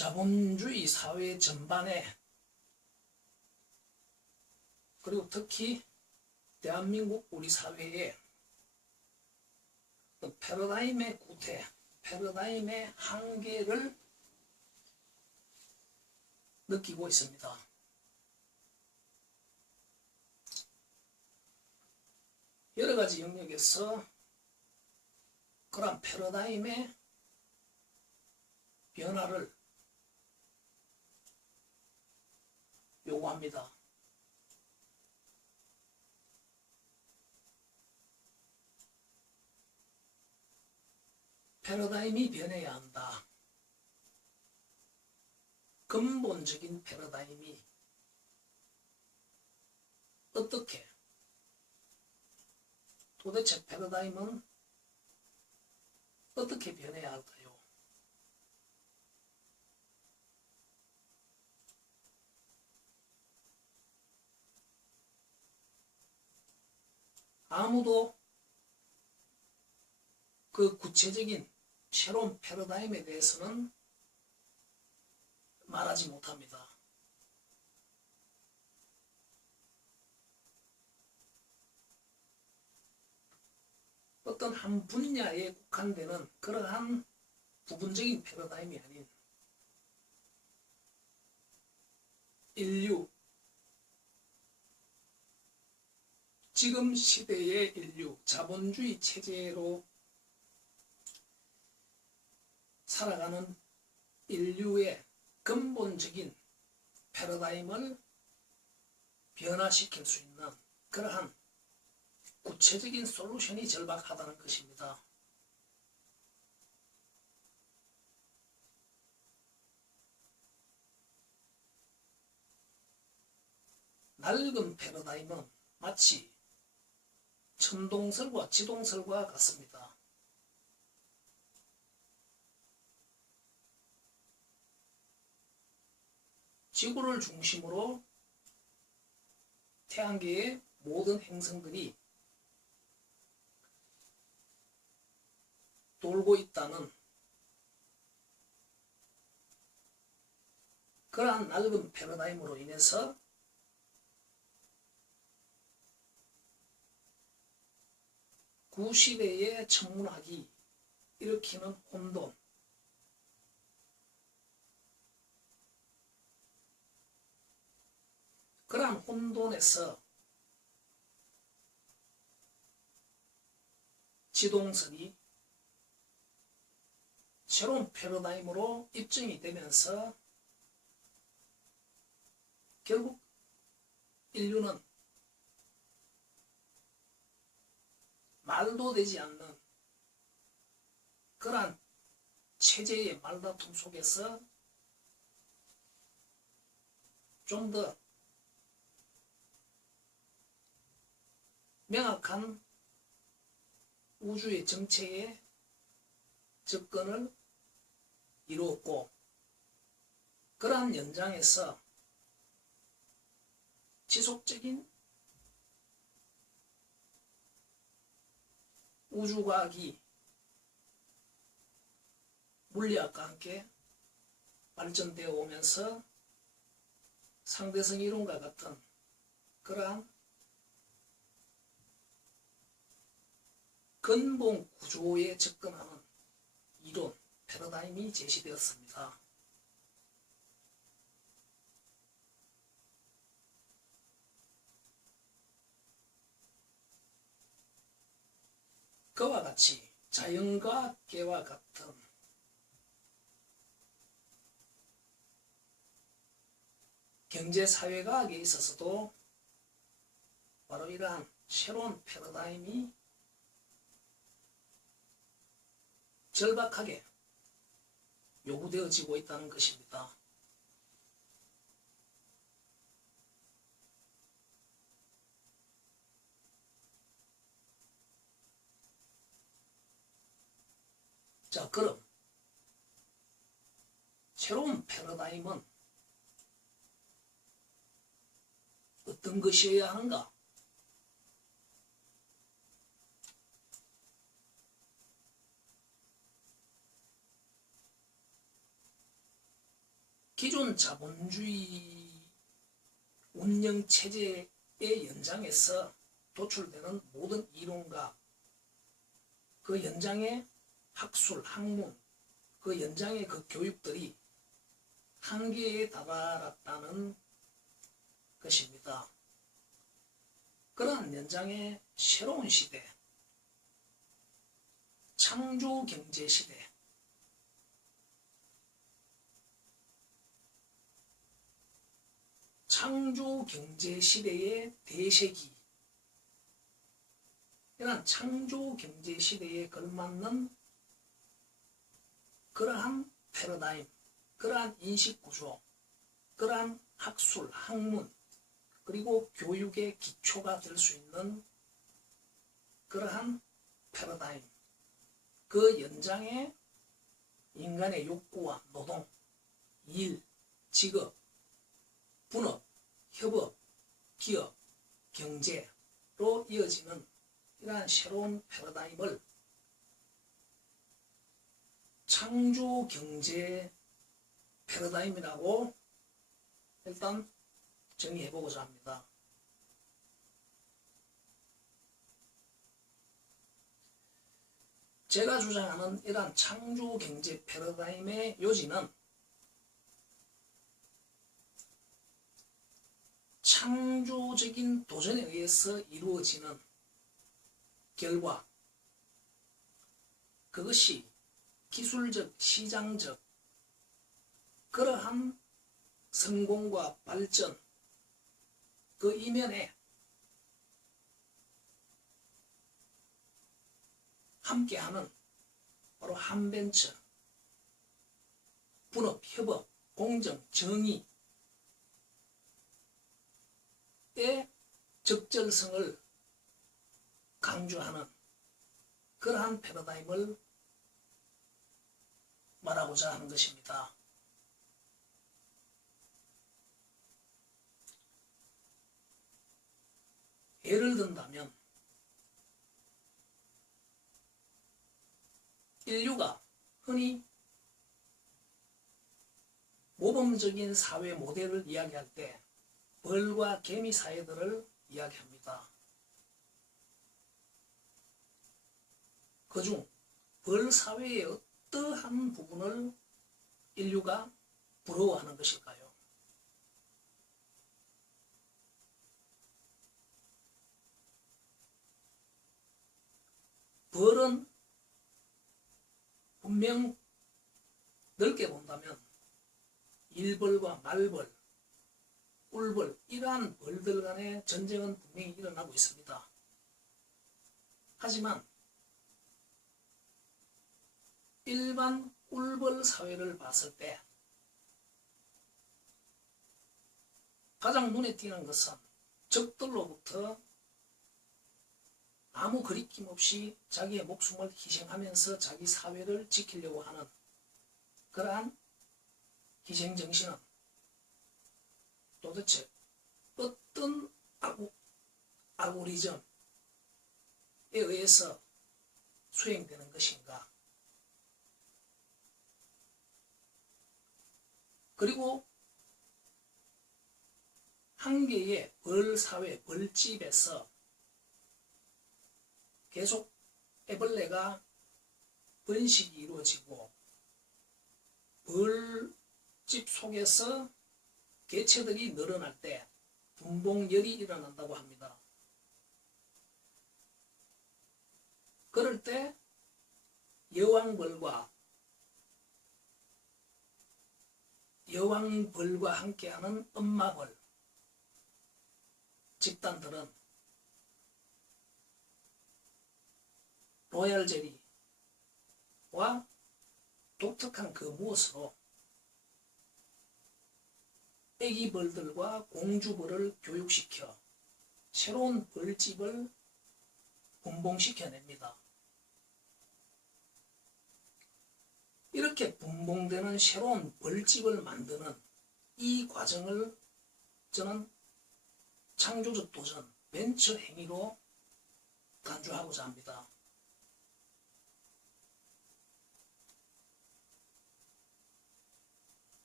자본주의 사회 전반에, 그리고 특히 대한민국 우리 사회에 패러다임의 구태, 패러다임의 한계를 느끼고 있습니다. 여러 가지 영역에서 그런 패러다임의 변화를 요구합니다. 패러다임이 변해야 한다. 근본적인 패러다임이 어떻게, 도대체 패러다임은 어떻게 변해야 할까요? 아무도 그 구체적인 새로운 패러다임에 대해서는 말하지 못합니다. 어떤 한 분야에 국한되는 그러한 부분적인 패러다임이 아닌 인류, 지금 시대의 인류, 자본주의 체제로 살아가는 인류의 근본적인 패러다임을 변화시킬 수 있는 그러한 구체적인 솔루션이 절박하다는 것입니다. 낡은 패러다임은 마치 천동설과 지동설과 같습니다. 지구를 중심으로 태양계의 모든 행성들이 돌고 있다는 그러한 낡은 패러다임으로 인해서 구시대의 천문학이 일으키는 혼돈, 그러한 혼돈에서 지동설이 새로운 패러다임으로 입증이 되면서 결국 인류는 말도 되지 않는 그러한 체제의 말다툼 속에서 좀 더 명확한 우주의 정체에 접근을 이루었고, 그러한 연장에서 지속적인 우주과학이 물리학과 함께 발전되어 오면서 상대성 이론과 같은 그러한 근본 구조에 접근하는 이론, 패러다임이 제시되었습니다. 그와 같이 자연과학계와 같은 경제사회과학에 있어서도 바로 이러한 새로운 패러다임이 절박하게 요구되어지고 있다는 것입니다. 자, 그럼 새로운 패러다임은 어떤 것이어야 하는가? 기존 자본주의 운영체제의 연장에서 도출되는 모든 이론과 그 연장의 학술, 학문, 그 연장의 그 교육들이 한계에 다다랐다는 것입니다. 그러한 연장의 새로운 시대, 창조경제시대, 창조경제시대의 대세기, 이런 창조경제시대에 걸맞는 그러한 패러다임, 그러한 인식구조, 그러한 학술, 학문, 그리고 교육의 기초가 될 수 있는 그러한 패러다임, 그 연장에 인간의 욕구와 노동, 일, 직업, 분업, 협업, 기업, 경제로 이어지는 이러한 새로운 패러다임을 창조경제 패러다임이라고 일단 정의해보고자 합니다. 제가 주장하는 이러한 창조경제 패러다임의 요지는 창조적인 도전에 의해서 이루어지는 결과, 그것이 기술적, 시장적 그러한 성공과 발전, 그 이면에 함께하는 바로 한벤처, 분업, 협업, 공정, 정의의 적절성을 강조하는 그러한 패러다임을 말하고자 하는 것입니다. 예를 든다면 인류가 흔히 모범적인 사회 모델을 이야기할 때 벌과 개미 사회들을 이야기합니다. 그중 벌 사회의 어떠한 부분을 인류가 부러워하는 것일까요? 벌은 분명 넓게 본다면 일벌과 말벌, 꿀벌, 이러한 벌들 간의 전쟁은 분명히 일어나고 있습니다. 하지만 일반 꿀벌 사회를 봤을 때 가장 눈에 띄는 것은 적들로부터 아무 거리낌 없이 자기의 목숨을 희생하면서 자기 사회를 지키려고 하는 그러한 희생정신은 도대체 어떤 알고리즘에 의해서 수행되는 것인가? 그리고 한 개의 벌사회, 벌집에서 계속 애벌레가 번식이 이루어지고 벌집 속에서 개체들이 늘어날 때 분봉열이 일어난다고 합니다. 그럴 때 여왕벌과 함께하는 엄마벌 집단들은 로얄 젤리와 독특한 그 무엇으로 애기 벌들과 공주벌을 교육시켜 새로운 벌집을 분봉시켜냅니다. 이렇게 분봉되는 새로운 벌집을 만드는 이 과정을 저는 창조적 도전, 벤처 행위로 간주하고자 합니다.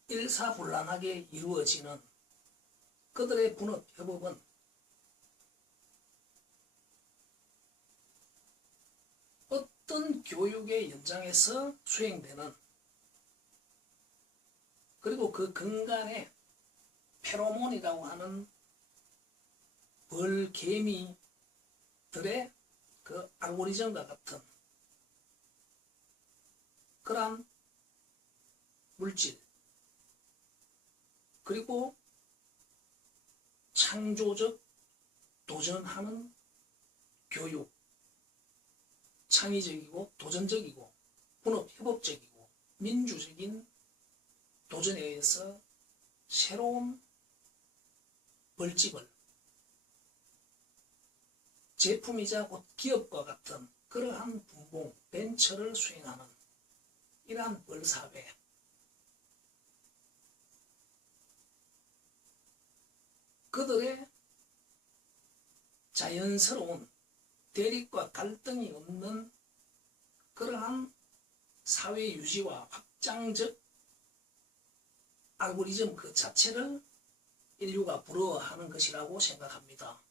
일사불란하게 이루어지는 그들의 분업 협업은 어떤 교육의 연장에서 수행되는, 그리고 그 근간에 페로몬이라고 하는 벌개미들의 그 알고리즘과 같은 그러한 물질, 그리고 창조적 도전하는 교육, 창의적이고 도전적이고 분업 협업적이고 민주적인 도전에 의해서 새로운 벌집을, 제품이자 곧 기업과 같은 그러한 분봉, 벤처를 수행하는 이러한 벌사회, 그들의 자연스러운 대립과 갈등이 없는 그러한 사회 유지와 확장적 알고리즘 그 자체를 인류가 부러워하는 것이라고 생각합니다.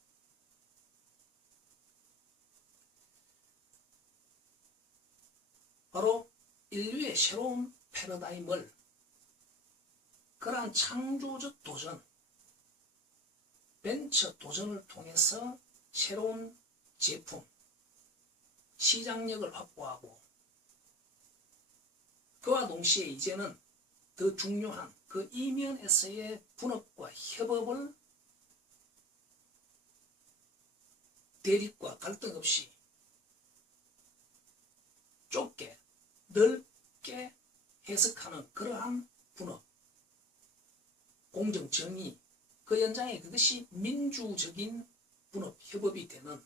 바로 인류의 새로운 패러다임을 그러한 창조적 도전, 벤처 도전을 통해서 새로운 제품, 시장력을 확보하고, 그와 동시에 이제는 더 중요한 그 이면에서의 분업과 협업을 대립과 갈등 없이 좁게 넓게 해석하는 그러한 분업, 공정, 정의, 그 연장에 그것이 민주적인 분업, 협업이 되는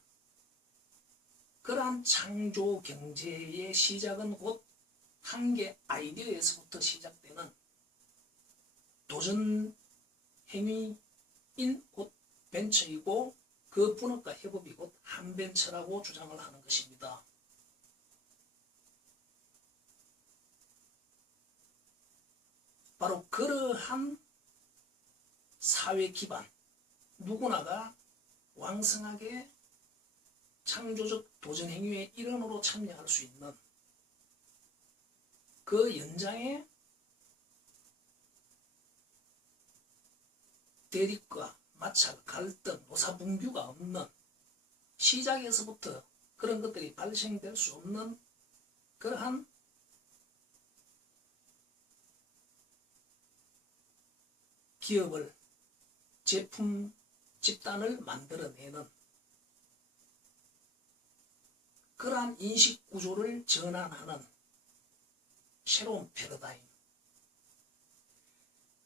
그러한 창조 경제의 시작은 곧 한 개 아이디어에서부터 시작되는 도전 행위인 곧 벤처이고, 그 분업과 협업이 곧 한벤처라고 주장을 하는 것입니다. 바로 그러한 사회 기반, 누구나가 왕성하게 창조적 도전 행위의 일원으로 참여할 수 있는 그 연장에 대립과 마찰, 갈등, 노사분규가 없는, 시작에서부터 그런 것들이 발생될 수 없는 그러한 기업을, 제품 집단을 만들어내는 그러한 인식구조를 전환하는 새로운 패러다임,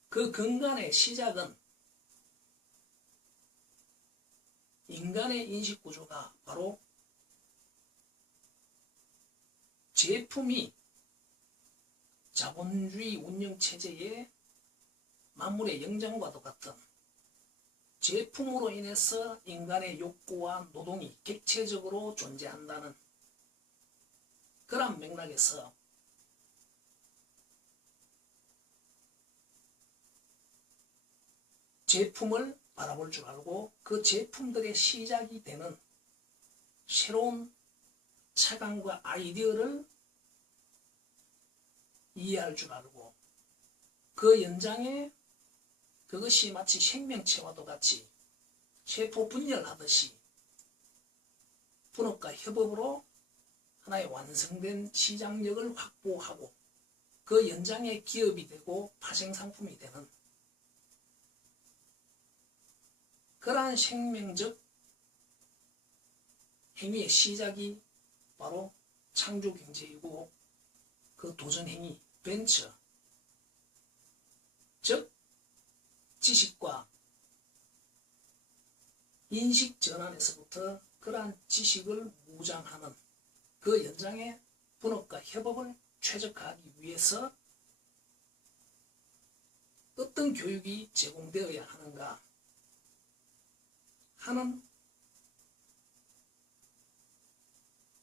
그 근간의 시작은 인간의 인식구조가 바로 제품이 자본주의 운영체제의 만물의 영장과도 같은 제품으로 인해서 인간의 욕구와 노동이 객체적으로 존재한다는 그런 맥락에서 제품을 바라볼 줄 알고 그 제품들의 시작이 되는 새로운 차관과 아이디어를 이해할 줄 알고, 그 연장에 그것이 마치 생명체와도 같이 세포 분열하듯이 분업과 협업으로 하나의 완성된 시장력을 확보하고, 그 연장에 기업이 되고 파생상품이 되는 그러한 생명적 행위의 시작이 바로 창조경제이고, 그 도전행위, 벤처, 즉 지식과 인식 전환에서부터 그러한 지식을 무장하는 그 연장의 분업과 협업을 최적화하기 위해서 어떤 교육이 제공되어야 하는가 하는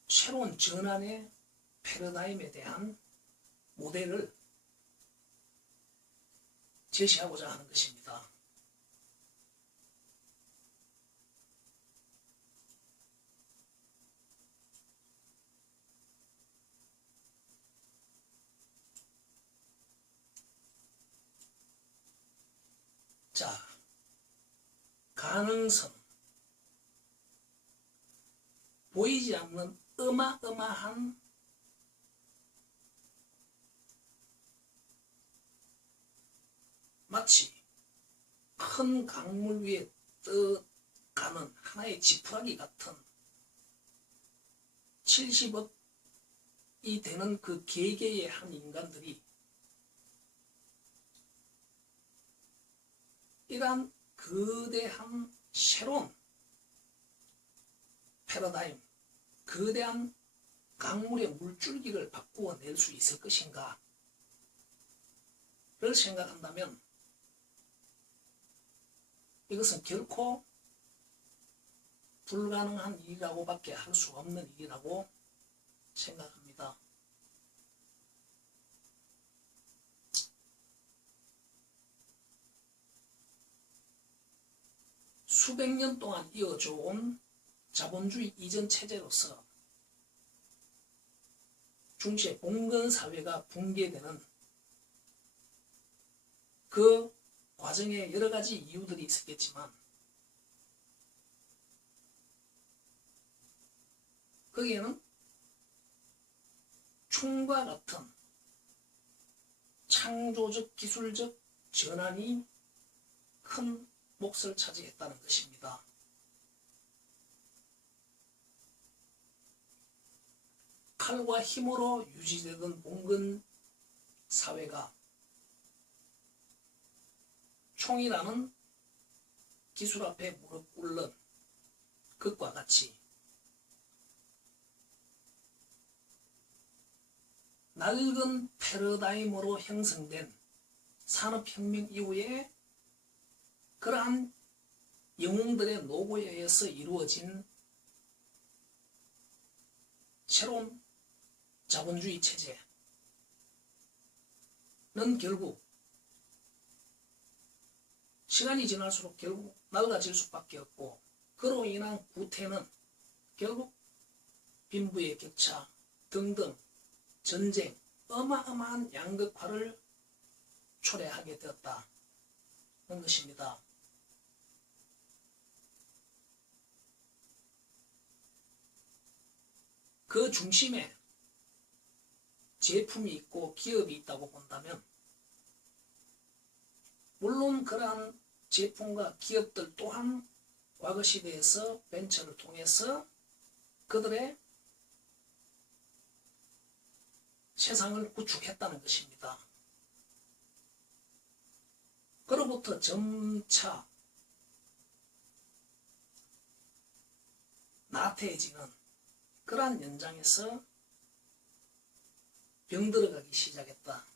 새로운 전환의 패러다임에 대한 모델을 제시하고자 하는 것입니다. 자, 가능성. 보이지 않는 어마어마한 마치 큰 강물 위에 떠가는 하나의 지푸라기 같은 70억이 되는 그 개개의 한 인간들이 이러한 거대한 새로운 패러다임, 거대한 강물의 물줄기를 바꾸어 낼 수 있을 것인가를 생각한다면 이것은 결코 불가능한 일이라고밖에 할 수 없는 일이라고 생각합니다. 수백 년 동안 이어져 온 자본주의 이전 체제로서 중시의 봉건사회가 붕괴되는 그 과정에 여러 가지 이유들이 있었겠지만 거기에는 춤과 같은 창조적 기술적 전환이 큰 몫을 차지했다는 것입니다. 칼과 힘으로 유지되던 봉건 사회가 총이라는 기술 앞에 무릎 꿇는 것과 같이 낡은 패러다임으로 형성된 산업혁명 이후에 그러한 영웅들의 노고에 의해서 이루어진 새로운 자본주의 체제는 결국 시간이 지날수록 결국 낡아질 수밖에 없고 그로 인한 구태는 결국 빈부의 격차 등등 전쟁, 어마어마한 양극화를 초래하게 되었다는 것입니다. 그 중심에 제품이 있고 기업이 있다고 본다면 물론 그러한 제품과 기업들 또한 과거 시대에서 벤처를 통해서 그들의 세상을 구축했다는 것입니다. 그로부터 점차 나태해지는 그러한 연장에서 병들어가기 시작했다.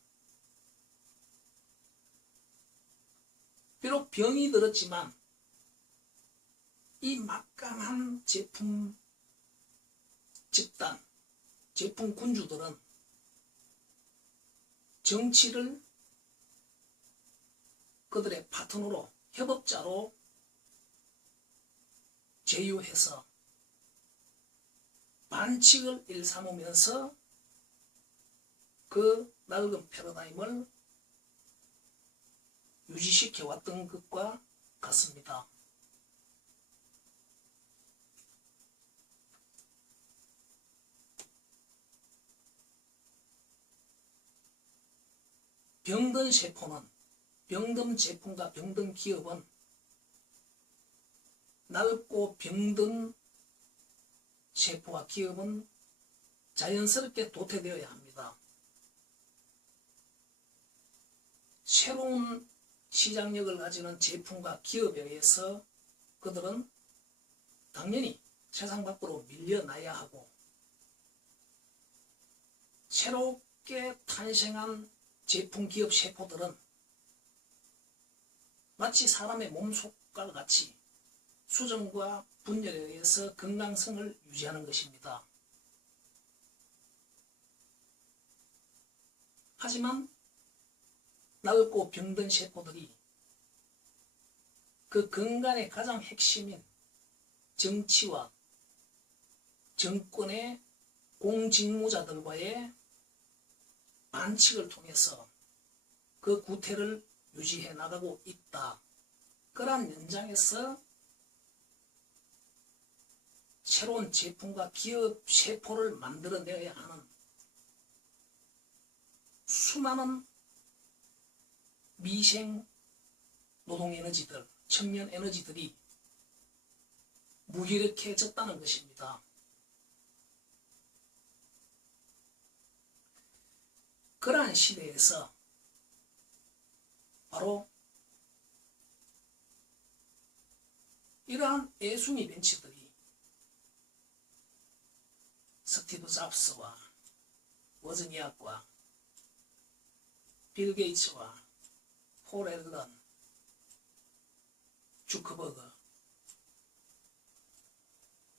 비록 병이 들었지만 이 막강한 제품 집단, 제품 군주들은 정치를 그들의 파트너로 협업자로 제휴해서 반칙을 일삼으면서 그 낡은 패러다임을 유지시켜 왔던 것과 같습니다. 병든 세포는 병든 제품과 병든 기업은 낡고 병든 세포와 기업은 자연스럽게 도태되어야 합니다. 새로운 시장력을 가지는 제품과 기업에 의해서 그들은 당연히 세상 밖으로 밀려나야 하고 새롭게 탄생한 제품 기업 세포들은 마치 사람의 몸속과 같이 수정과 분열에 의해서 건강성을 유지하는 것입니다. 하지만 넓고 병든 세포들이 그 건강의 가장 핵심인 정치와 정권의 공직무자들과의 반칙을 통해서 그 구태를 유지해 나가고 있다. 그러한 연장에서 새로운 제품과 기업 세포를 만들어내야 하는 수많은 미생 노동에너지들, 청년에너지들이 무기력해졌다는 것입니다. 그러한 시대에서 바로 이러한 애숭이 벤치들이 스티브 잡스와 워즈니악과 빌 게이츠와 폴 앨런, 주커버그,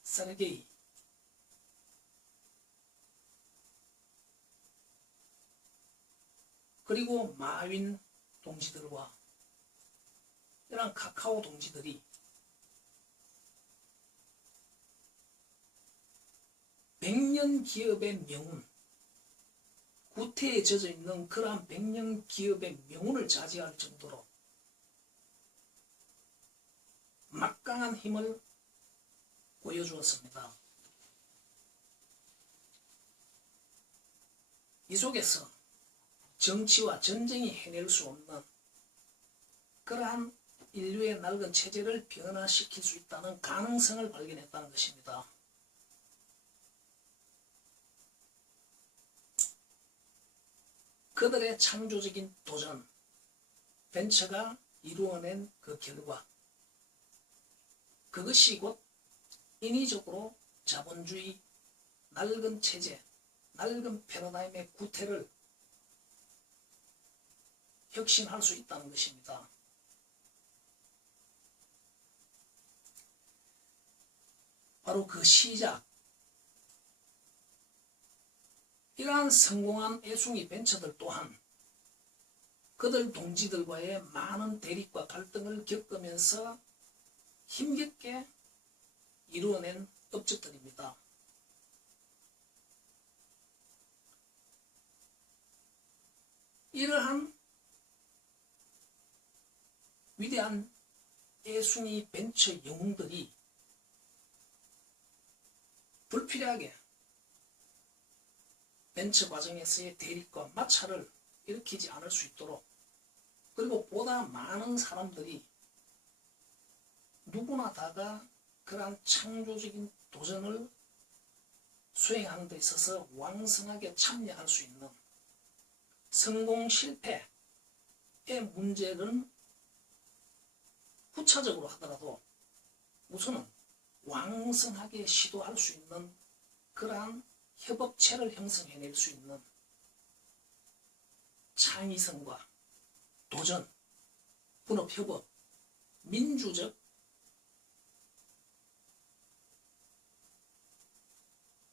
세르게이, 그리고 마윈 동지들과 이런 카카오 동지들이 백년 기업의 명운, 구태에 젖어 있는 그러한 백년 기업의 명운을 차지할 정도로 막강한 힘을 보여주었습니다. 이 속에서 정치와 전쟁이 해낼 수 없는 그러한 인류의 낡은 체제를 변화시킬 수 있다는 가능성을 발견했다는 것입니다. 그들의 창조적인 도전, 벤처가 이루어낸 그 결과, 그것이 곧 인위적으로 자본주의 낡은 체제, 낡은 패러다임의 구태를 혁신할 수 있다는 것입니다. 바로 그 시작, 이러한 성공한 애숭이 벤처들 또한 그들 동지들과의 많은 대립과 갈등을 겪으면서 힘겹게 이루어낸 업적들입니다. 이러한 위대한 애숭이 벤처 영웅들이 불필요하게 벤처 과정에서의 대립과 마찰을 일으키지 않을 수 있도록, 그리고 보다 많은 사람들이 누구나 다가 그러한 창조적인 도전을 수행하는 데 있어서 왕성하게 참여할 수 있는 성공 실패의 문제는 후차적으로 하더라도 우선은 왕성하게 시도할 수 있는 그러한 협업체를 형성해낼 수 있는 창의성과 도전, 분업협업, 민주적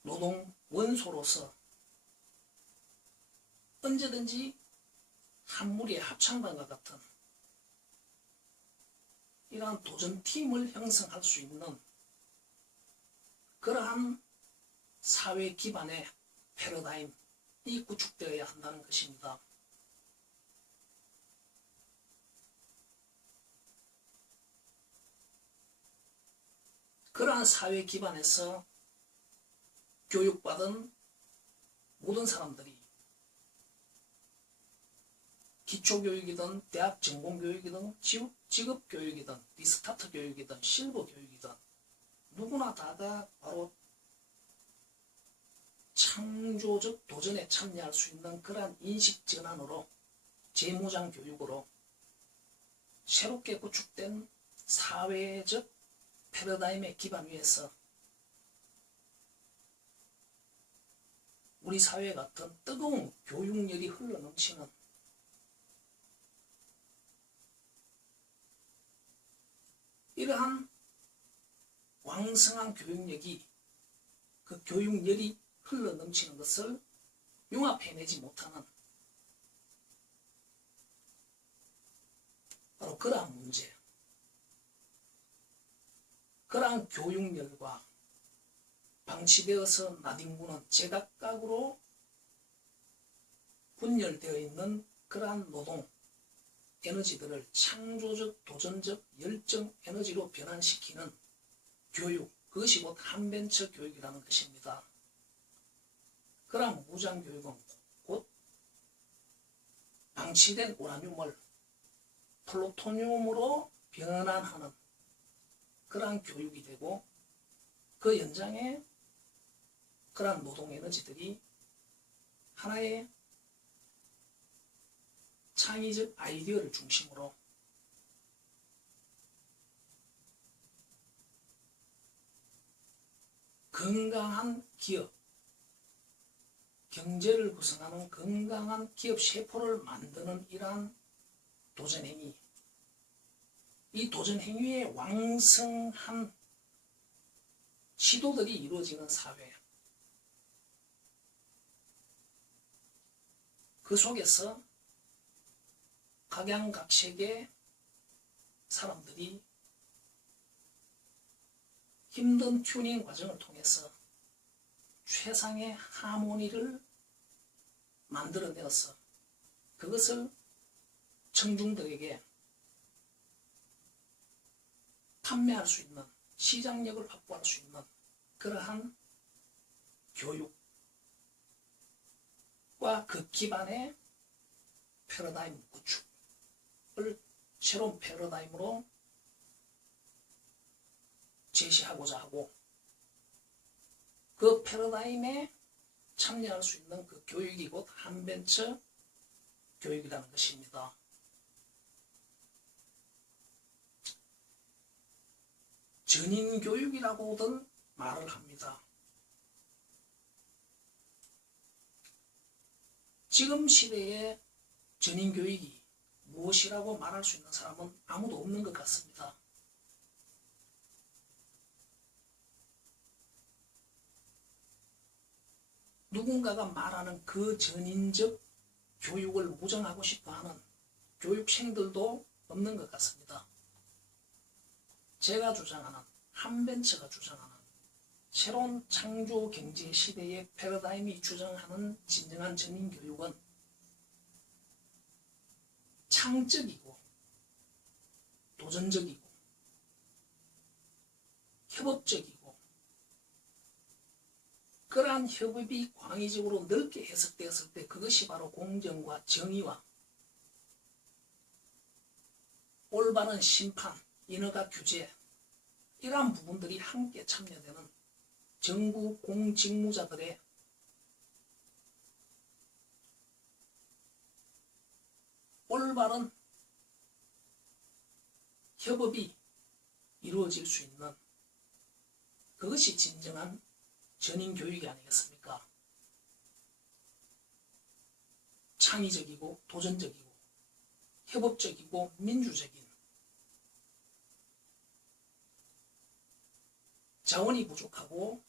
노동 원소로서 언제든지 한 무리의 합창단과 같은 이러한 도전팀을 형성할 수 있는 그러한 사회 기반의 패러다임이 구축되어야 한다는 것입니다. 그러한 사회 기반에서 교육받은 모든 사람들이 기초교육이든 대학 전공교육이든 직업교육이든 리스타트 교육이든 실버 교육이든 누구나 다가 바로 창조적 도전에 참여할 수 있는 그러한 인식전환으로 재무장 교육으로 새롭게 구축된 사회적 패러다임의 기반 위에서 우리 사회 같은 뜨거운 교육열이 흘러넘치는 이러한 왕성한 교육력이 그 교육열이 흘러넘치는 것을 융합해내지 못하는 그러한 문제, 그러한 교육열과 방치되어서 나뒹구는 제각각으로 분열되어 있는 그러한 노동 에너지들을 창조적, 도전적, 열정 에너지로 변환시키는 교육, 그것이 곧 한벤처 교육이라는 것입니다. 그러한 무장교육은 곧 방치된 우라늄을 플루토늄으로 변환하는 그러한 교육이 되고, 그 연장에 그러한 노동에너지들이 하나의 창의적 아이디어를 중심으로 건강한 기업, 경제를 구성하는 건강한 기업 세포를 만드는 이러한 도전행위, 이 도전행위의 왕성한 시도들이 이루어지는 사회, 그 속에서 각양각색의 사람들이 힘든 튜닝 과정을 통해서 최상의 하모니를 만들어내어서 그것을 청중들에게 판매할 수 있는, 시장력을 확보할 수 있는 그러한 교육과 그 기반의 패러다임 구축을 새로운 패러다임으로 제시하고자 하고, 그 패러다임에 참여할 수 있는 그 교육이 곧 한벤처 교육이라는 것입니다. 전인교육이라고든 말을 합니다. 지금 시대의 전인교육이 무엇이라고 말할 수 있는 사람은 아무도 없는 것 같습니다. 누군가가 말하는 그 전인적 교육을 무장하고 싶어하는 교육생들도 없는 것 같습니다. 제가 주장하는, 한벤처가 주장하는 새로운 창조 경제 시대의 패러다임이 주장하는 진정한 전인교육은 창적이고 도전적이고 협업적이고, 그러한 협업이 광의적으로 넓게 해석되었을 때 그것이 바로 공정과 정의와 올바른 심판, 인허가 규제, 이러한 부분들이 함께 참여되는 정부 공직무자들의 올바른 협업이 이루어질 수 있는, 그것이 진정한 전인교육이 아니겠습니까? 창의적이고 도전적이고 협업적이고 민주적인, 자원이 부족하고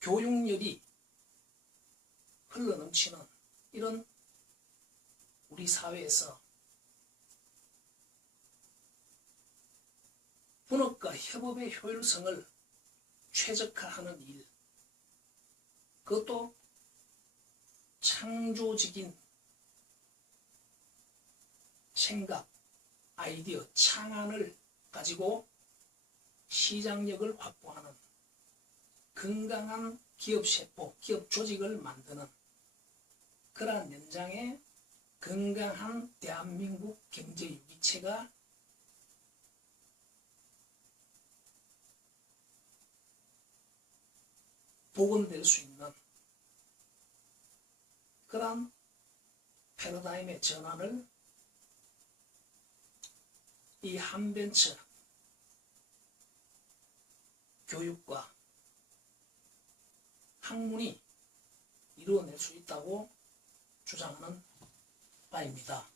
교육열이 흘러넘치는 이런 우리 사회에서 분업과 협업의 효율성을 최적화하는 일, 그것도 창조적인 생각, 아이디어, 창안을 가지고 시장력을 확보하는 건강한 기업세포, 기업 조직을 만드는 그러한 연장의 건강한 대한민국 경제유기체가 복원될 수 있는 그러한 패러다임의 전환을 이 한벤처 교육과 학문이 이루어낼 수 있다고 주장하는 바입니다.